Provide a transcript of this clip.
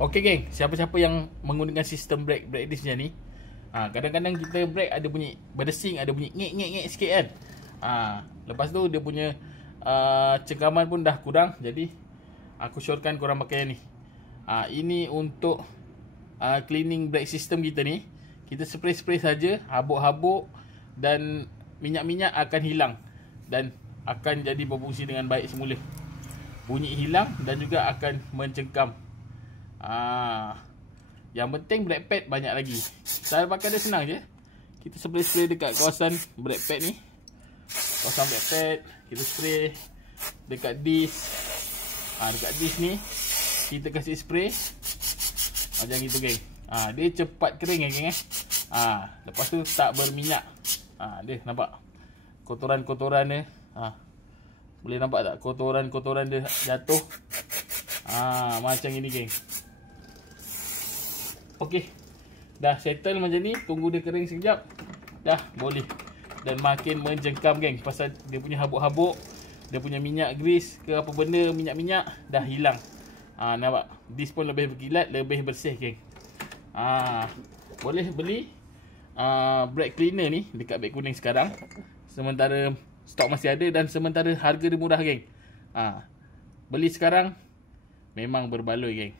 Okey geng, siapa-siapa yang menggunakan sistem brake disc macam ni, kadang-kadang kita brake ada bunyi berdesing, ada bunyi ngek-ngek sikit kan. Lepas tu dia punya cengkaman pun dah kurang. Jadi aku syorkan korang pakai yang ni. Ini untuk cleaning brake system kita ni. Kita spray-spray saja, habuk-habuk dan minyak-minyak akan hilang dan akan jadi berfungsi dengan baik semula. Bunyi hilang dan juga akan mencengkam. Yang penting brake pad banyak lagi. Cara pakai dia senang je. Kita spray dekat kawasan brake pad ni. Kawasan brake pad kita spray dekat disc. Dekat disc ni kita kasih spray macam gitu geng. Dia cepat kering geng. Lepas tu tak berminyak. Dia nampak kotoran-kotoran dia. Boleh nampak tak kotoran-kotoran dia jatuh. Macam ini geng. Okey, dah settle macam ni. Tunggu dia kering sekejap. Dah boleh. Dan makin mencengkam geng. Pasal dia punya habuk-habuk, dia punya minyak grease ke apa benda, minyak-minyak dah hilang. Nampak? Disc pun lebih berkilat, lebih bersih geng. Boleh beli brake cleaner ni dekat beg kuning sekarang. Sementara stok masih ada dan sementara harga dia murah geng. Beli sekarang memang berbaloi geng.